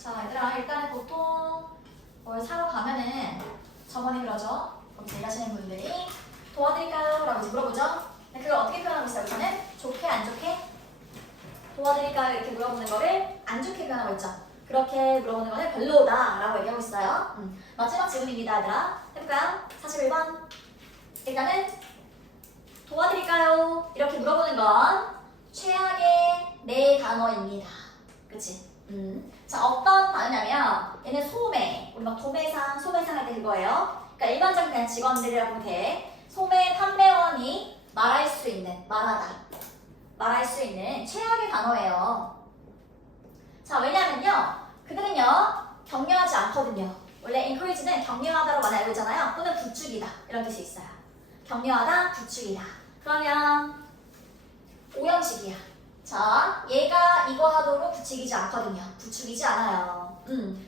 자, 얘들아, 일단은 보통 뭘 사러 가면은 저번에 그러죠. 그럼 제일 하시는 분들이 도와드릴까요? 라고 이제 물어보죠. 근데 그걸 어떻게 표현하고 있어요? 저는 좋게, 안 좋게? 도와드릴까요? 이렇게 물어보는 거를 안 좋게 표현하고 있죠. 그렇게 물어보는 거는 별로다 라고 얘기하고 있어요. 마지막 질문입니다, 얘들아. 해볼까요? 41번. 일단은 도와드릴까요? 이렇게 물어보는 건 최악의 네 단어입니다. 그치? 자, 어떤 단어냐면 얘는 소매, 우리 막 도매상, 소매상 할 때 그거예요. 그러니까 일반적인 그냥 직원들이라고 보면 돼. 소매 판매원이 말할 수 있는, 말할 수 있는 최악의 단어예요. 자, 왜냐면요, 그들은요 격려하지 않거든요. 원래 encourage는 격려하다로 많이 알고 있잖아요. 또는 부추기다 이런 뜻이 있어요. 격려하다, 부추기다. 그러면 오형식이야. 자, 얘가 이거 하도록 부추기지 않거든요. 부추기지 않아요.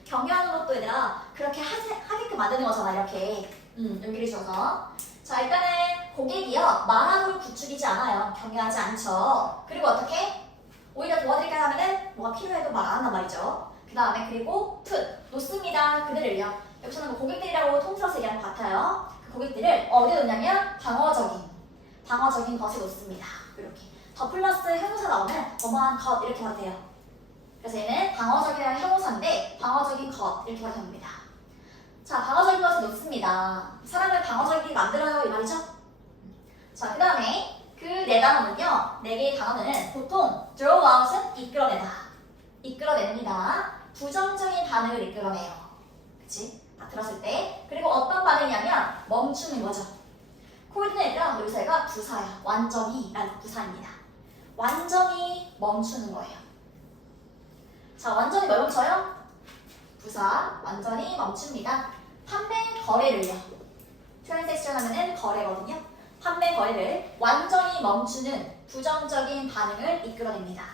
격려하는 것도 얘들아 그렇게 하게끔 만드는 거잖아. 이렇게 여기를 줘서. 자, 일단은 고객이요 말하도록 부추기지 않아요. 격려하지 않죠. 그리고 어떻게? 오히려 도와드릴까요 하면은 뭐가 필요해도 말 안 한단 말이죠. 그 다음에 그리고 put 놓습니다. 그들을요. 여기서는 뭐 고객들이라고 통틀어서 얘기하는 것 같아요. 그 고객들을 어디에 놓냐면 방어적인 것에 놓습니다. 이렇게. 더 플러스 형용사 나오면 어머한 것 이렇게 봐도 돼요. 그래서 얘는 방어적이라는 형용사인데 방어적인 것 이렇게 봐도 됩니다. 자, 방어적인 것을 놓습니다. 사람을 방어적이게 만들어요 이 말이죠. 자, 그 다음에 그 네 단어는요, 네 개의 단어는 보통 draw out은 이끌어냅니다. 부정적인 반응을 이끌어내요. 그치? 딱 들었을 때. 그리고 어떤 반응이냐면 멈추는 거죠. 코디네이터랑 여기서 얘가 부사야. 완전히 라는 부사입니다. 완전히 멈추는 거예요. 자, 완전히 뭘 멈춰요? 부사, 완전히 멈춥니다. 판매 거래를요. 트랜잭션 하면은 거래거든요. 판매 거래를 완전히 멈추는 부정적인 반응을 이끌어냅니다.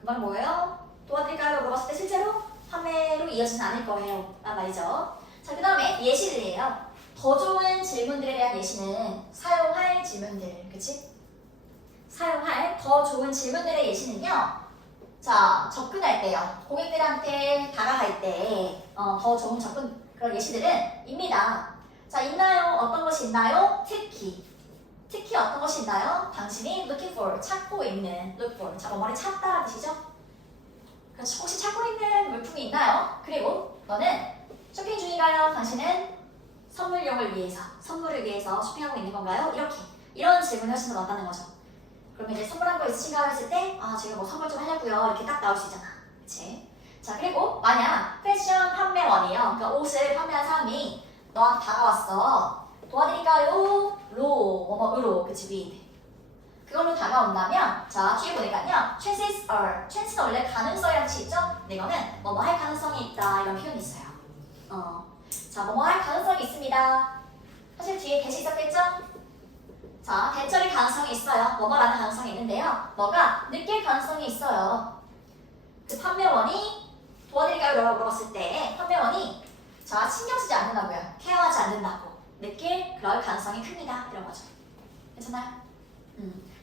그 말은 뭐예요? 도와드릴까요? 물어봤을 때 실제로 판매로 이어지진 않을 거예요. 라는 말이죠. 자, 그 다음에 예시들이에요. 더 좋은 질문들에 대한 예시는 사용할 질문들, 그치? 사용할 더 좋은 질문들의 예시는요. 자, 접근할 때요. 고객들한테 다가갈 때 더 좋은 접근 그런 예시들은 입니다. 자, 있나요? 어떤 것이 있나요? 특히 어떤 것이 있나요? 당신이 looking for, 찾고 있는 look for. 자, 뭐를 찾다라는 뜻이죠? 그렇죠. 혹시 찾고 있는 물품이 있나요? 그리고 너는 쇼핑 중인가요? 당신은 선물을 위해서 쇼핑하고 있는 건가요? 이런 질문을 하시는 거 맞다는 거죠. 그러면 이제 선물한 거 있으신가요? 했을 때 제가 뭐 선물 좀 하려고요. 이렇게 딱 나올 수 있잖아. 그치? 자, 그리고 만약 패션 판매원이에요. 그러니까 옷을 판매한 사람이 너한테 다가왔어. 도와드릴까요? 뭐뭐으로, 그치? with. 그걸로 다가온다면, 자, 뒤에 보니까요. chances are. chance는 원래 가능성이라는 뜻이 있죠? 근데 이거는 뭐뭐 할 가능성이 있다. 이런 표현이 있어요. 자, 뭐뭐 할 가능성이 있습니다. 사실 뒤에 대시 있었겠죠? 자, 대절일 가능성이 있어요. 뭐뭐라는 가능성이 있는데요. 뭐가 느낄 가능성이 있어요. 그 판매원이 도와드릴까요? 라고 물어봤을 때 판매원이 자, 신경 쓰지 않는다고요. 케어하지 않는다고. 느낄 그럴 가능성이 큽니다. 이런 거죠. 괜찮아요?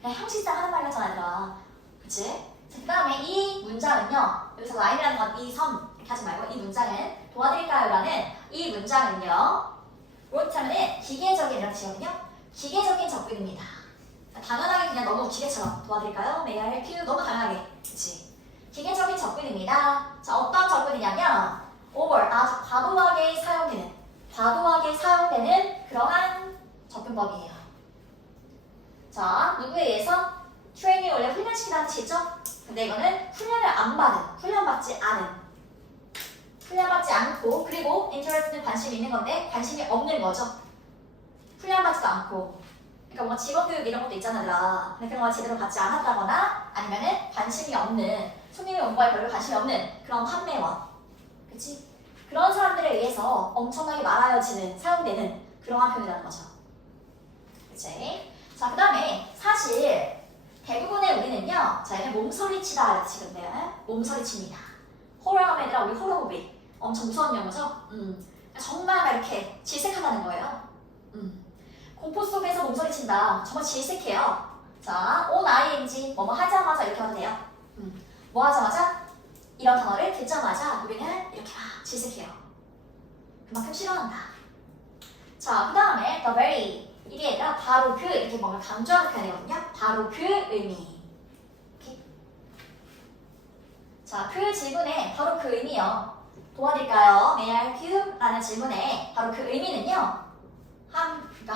그냥 형식상 하는 말이잖아, 얘들아. 그치? 그 다음에 이 문장은요. 여기서 라인이라는 건 이 섬 이렇게 하지 말고 이 문장은 도와드릴까요? 라는 이 문장은요. 그렇다면 기계적인 이런 뜻이거든요. 기계적인 접근입니다. 당연하게 그냥 너무 기계처럼 도와드릴까요? May I help you? 너무 당연하게. 그치? 기계적인 접근입니다. 자, 어떤 접근이냐면 over, 아주 과도하게 사용되는 그러한 접근법이에요. 자, 누구에 의해서? 트레이닝 원래 훈련시키다는 뜻이죠? 근데 이거는 훈련받지 않고 그리고 interest는 관심이 있는 건데 관심이 없는 거죠. 훈련받지도 않고 그러니까 뭐 직업교육 이런 것도 있잖아. 근데 그런 걸 제대로 받지 않았다거나 아니면은 관심이 없는 손님의 온거에 별로 관심이 없는 그런 판매원 그치? 그런 사람들에 의해서 엄청나게 사용되는 그러한 표현이라는 거죠. 그치? 자, 그 다음에 사실 대부분의 우리는요 자, 얘는 몸서리치다 이렇게 치는데 몸서리칩니다. 호러하면 얘들아 우리 호러무비 엄청 무서운 용어죠? 정말 이렇게 질색하다는 거예요. 공포 속에서 몸서리친다. 정말 질색해요. 자, on ing 뭐뭐 하자마자 이렇게 하면 돼요. 뭐 하자마자? 이런 단어를 듣자마자 우리는 이렇게 막 질색해요. 그만큼 싫어한다. 자, 그 다음에 the very. 이게 얘들아 바로 그 이렇게 뭔가 강조하는 표현이거든요. 바로 그 의미. 오케이? 자, 그 질문에 바로 그 의미요. 도와드릴까요? May I help you? 라는 질문에 바로 그 의미는요. 그러니까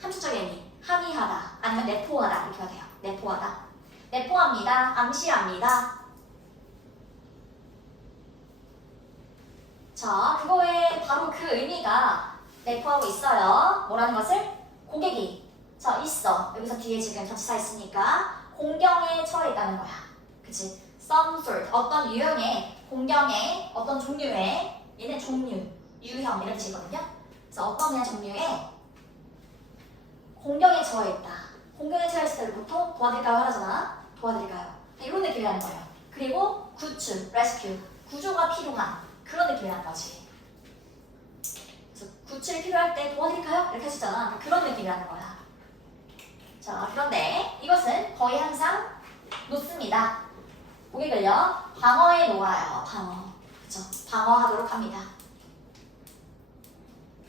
함축적인 의미. 함의하다 아니면 내포하다 이렇게 해야 돼요. 내포하다. 내포합니다. 암시합니다. 자, 그거에 바로 그 의미가 내포하고 있어요. 뭐라는 것을? 고객이 있어. 여기서 뒤에 지금 전치사 있으니까 공경에 처해 있다는 거야. 그치? Some sort, 어떤 유형의, 공경의, 어떤 종류의, 얘는 종류, 유형 이런 뜻이거든요. 그래서 어떤 그냥 종류의 공경에 처해 있다. 공경에 처해 있을 때를 보통 도와드릴까요 하잖아. 도와드릴까요? 이런 느낌이라는 거예요. 그리고 구출, rescue, 구조가 필요한 그런 느낌이라는 거지. 구출이 필요할 때 도와드릴까요? 이렇게 하시잖아. 그런 느낌이라는 거야. 자, 그런데 이것은 거의 항상 놓습니다. 고객을요, 방어에 놓아요. 방어. 그쵸? 방어하도록 합니다.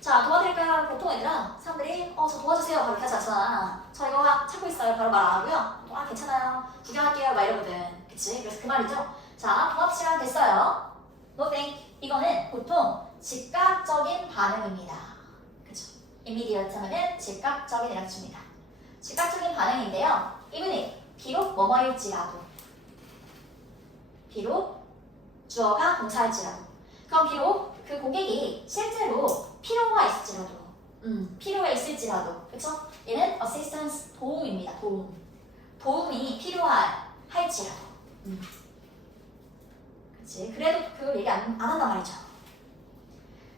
자, 도와드릴까요? 보통 얘들아, 사람들이 저 도와주세요. 바로 이렇게 하지 않잖아. 저 이거 찾고 있어요. 바로 말 안 하고요. 괜찮아요. 구경할게요. 막 이러거든. 그치? 그래서 그 말이죠. 자, 동합 시간 됐어요. No thank. 이거는 보통 즉각적인 반응입니다. 그쵸? immediate 하면은 즉각적인 이라고 줍니다. 즉각적인 반응인데요. even if, 비록 뭐뭐일지라도. 비록 주어가 동사일지라도. 그럼 비록 그 고객이 실제로 필요가 있을지라도. 필요가 있을지라도. 그쵸? 얘는 assistance, 도움입니다. 도움이 필요할지라도. 그치? 그래도 그걸 얘기 안 한단 말이죠.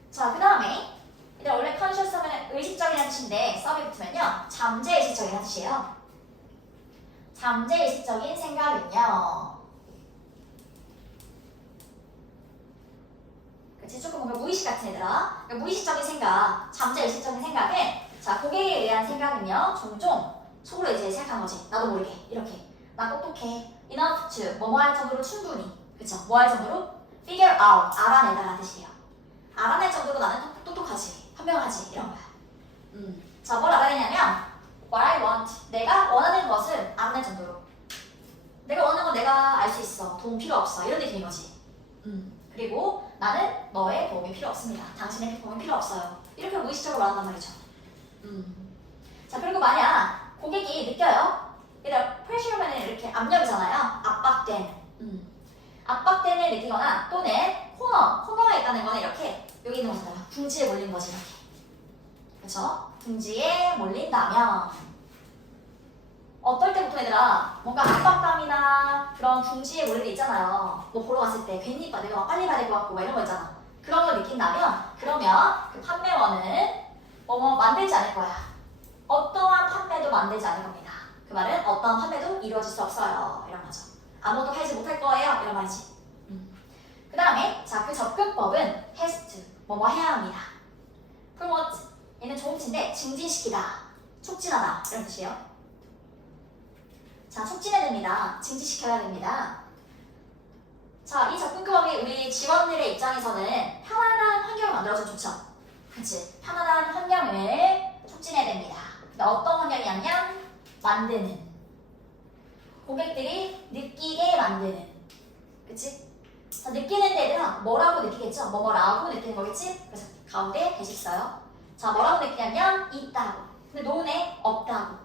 자, 그 다음에 원래 conscious 하면 의식적이라는 뜻인데 sub이 붙으면요. 잠재의식적이라는 뜻이에요. 잠재의식적인 생각은요. 그치? 조금 뭔가 무의식 같은 얘들아. 그러니까 무의식적인 생각, 잠재의식적인 생각은 자, 고객에 대한 생각은요. 종종 속으로 이제 생각한 거지. 나도 모르게 이렇게 나 똑똑해. enough to 뭐뭐 할 정도로 충분히. 그쵸? 뭐 할 정도로? figure out, 알아내다라는 뜻이에요. 알아낼 정도로 나는 똑똑하지, 현명하지 이런 거야. 자, 뭘 알아내냐면 what I want, 내가 원하는 것을 알아낼 정도로. 내가 원하는 건 내가 알 수 있어. 도움 필요 없어. 이런 느낌인 거지. 그리고 나는 너의 도움이 필요 없습니다. 당신의 도움이 필요 없어요. 이렇게 무의식적으로 말한단 말이죠. 자, 그리고 만약 고객이 느껴요. 얘들아, pressure면 이렇게 압력이잖아요. 압박됨을 느끼거나 또는 코너에 있다는 거는 이렇게 여기 있는 거잖아요. 궁지에 몰린 거지 이렇게. 그쵸? 궁지에 몰린다면 어떨 때부터 얘들아 뭔가 압박감이나 그런 궁지에 몰릴 때 있잖아요. 뭐 보러 갔을 때 괜히 내가 막 빨리 가야 될 것 같고 막 이런 거 있잖아. 그런 걸 느낀다면 그러면 그 판매원은 뭐 만들지 않을 거야. 어떠한 판매도 만들지 않을 겁니다. 그 말은 어떠한 판매도 이루어질 수 없어요. 이런 거죠. 아무도 팔지 못할 거예요. 이런 말이지. 그 다음에 자, 그 접근법은 has to 뭐뭐 해야 합니다. promote 얘는 좋은 뜻인데 증진시키다, 촉진하다 이런 뜻이에요. 자, 촉진해야 됩니다. 증진시켜야 됩니다. 자, 이 접근법이 우리 직원들의 입장에서는 편안한 환경을 만들어주면 좋죠. 그치? 편안한 환경을 촉진해야 됩니다. 근데 어떤 환경이냐면 만드는. 고객들이 느끼게 만드는. 그치? 자, 느끼는 데는 뭐라고 느끼겠죠? 뭐라고 느끼는 거겠지? 그래서 가운데 대식 써요. 자, 뭐라고 느끼냐면 있다고. 근데 노은에 없다고.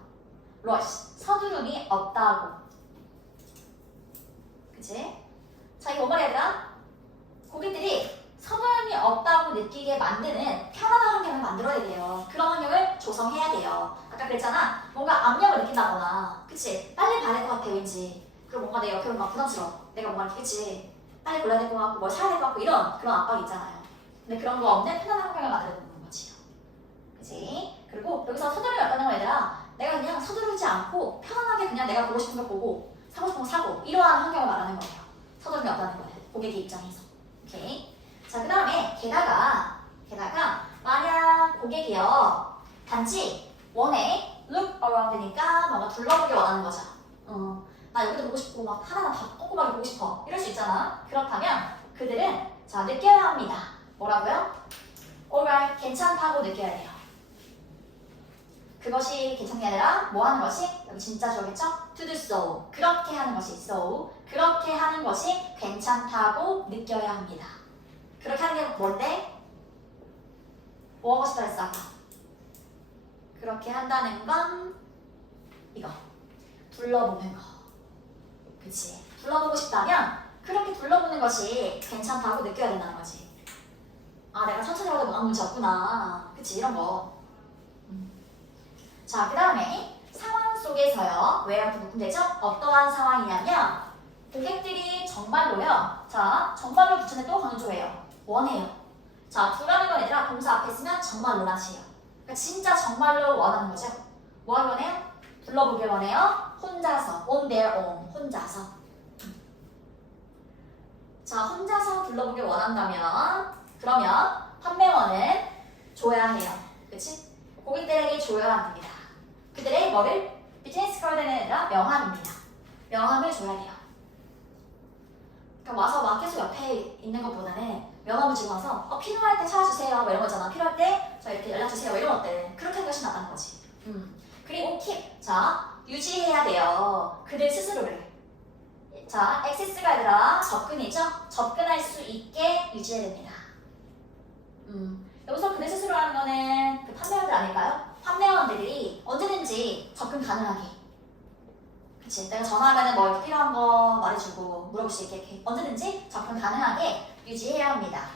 rush, 서두름이 없다고. 그치? 자, 이거 뭔 말이야, 얘들아? 고객들이 서두름이 없다고 느끼게 만드는 편안한 환경을 만들어야 돼요. 그런 환경을 조성해야 돼요. 아까 그랬잖아. 뭔가 압력을 느낀다거나, 그치? 빨리 봐야 될 것 같아, 왠지. 그리고 뭔가 내 옆에 막 부담스러워. 내가 뭔가, 그치? 빨리 골라야 될 것 같고, 뭘 사야 될 것 같고, 이런 그런 압박이 있잖아요. 근데 그런 거 없는 편안한 환경을 만들어주는 거지. 그치? 그리고 여기서 서두름이 없다는 거 얘들아, 내가 그냥 서두르지 않고 편안하게 그냥 내가 보고 싶은 거 보고, 사고 싶은 거 사고, 이러한 환경을 말하는 거예요. 서두름이 없다는 거예요. 고객의 입장에서. 오케이? 자, 그 다음에 게다가 만약 고객이요 단지 원해 look around니까 뭔가 둘러보기 원하는 거죠. 나 여기도 보고 싶고 막 하나하나 다 꼼꼼하게 보고 싶어 이럴 수 있잖아. 그렇다면 그들은 자 느껴야 합니다. 뭐라고요? alright 괜찮다고 느껴야 돼요. 그것이 괜찮은 게 아니라 뭐 하는 것이 여기 진짜 주어겠죠? to do so 그렇게 하는 것이 so 그렇게 하는 것이 괜찮다고 느껴야 합니다. 그렇게 하는 게 뭔데? 뭐 하고 싶다 했어 아까? 그렇게 한다는 건 이거 둘러보는 거. 그치? 둘러보고 싶다면 그렇게 둘러보는 것이 괜찮다고 느껴야 된다는 거지. 아 내가 천천히 가도 뭐가 문제 없구나. 그치? 이런 거. 자, 그 다음에 상황 속에서요. 왜부터 묶으면 되죠? 어떠한 상황이냐면 고객들이 정말로요. 자, 정말로 붙여내 또 강조해요. 원해요. 자, 두라는 건 얘들아 동사 앞에 있으면 정말로란 식이에요. 그러니까 진짜 정말로 원하는 거죠. 뭘 원해요? 둘러보길 원해요. 혼자서, on their own, 혼자서. 자, 혼자서 둘러보길 원한다면 그러면 판매원은 줘야 해요. 그치? 고객들에게 줘야 합니다. 그들의 뭐를? 비즈니스 카드는 아니라 명함입니다. 명함을 줘야 돼요. 그러니까 와서 막 계속 옆에 있는 것보다는 명함을 주고 와서 필요할 때 찾아주세요 뭐 이런 거잖아. 필요할 때 저 이렇게 연락주세요 뭐 이런 것들. 그렇게 하는 것이 낫다는 거지. 그리고 keep. 자, 유지해야 돼요. 그들 스스로를. 자, 액세스가 아니라 접근이죠. 접근할 수 있게 유지해야 됩니다. 여기서 그들 스스로 하는 거는 그 판매원들 아닐까요? 판매원들이 언제든지 접근 가능하게. 그치? 내가 전화하면은 뭐 이렇게 필요한 거 말해주고 물어볼 수 있게 이렇게 언제든지 접근 가능하게 유지해야 합니다.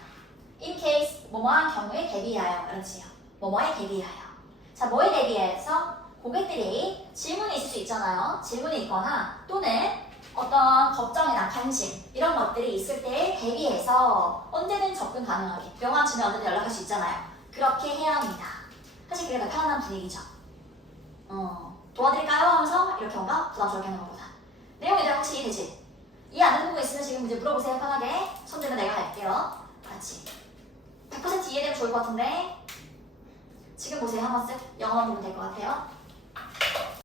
In case 뭐뭐한 경우에 대비하여 그렇지요. 뭐뭐에 대비하여. 자, 뭐에 대비해서 고객들이 질문이 있을 수 있잖아요. 질문이 있거나 또는 어떤 걱정이나 관심 이런 것들이 있을 때에 대비해서 언제든 접근 가능하게 명함 주면 언제든 연락할 수 있잖아요. 그렇게 해야 합니다. 사실 그게 더 편안한 분위기죠. 도와드릴까요? 하면서 이렇게 뭔가 부담스럽게 하는 것보다 내용이 들 혹시 이해되지? 이해 안 되는 부분 있으면 지금 이제 물어보세요. 편하게 손 들면 내가 할게요. 같이 100% 이해되면 좋을 것 같은데 지금 보세요. 한번 쓱 영어만 보면 될 것 같아요.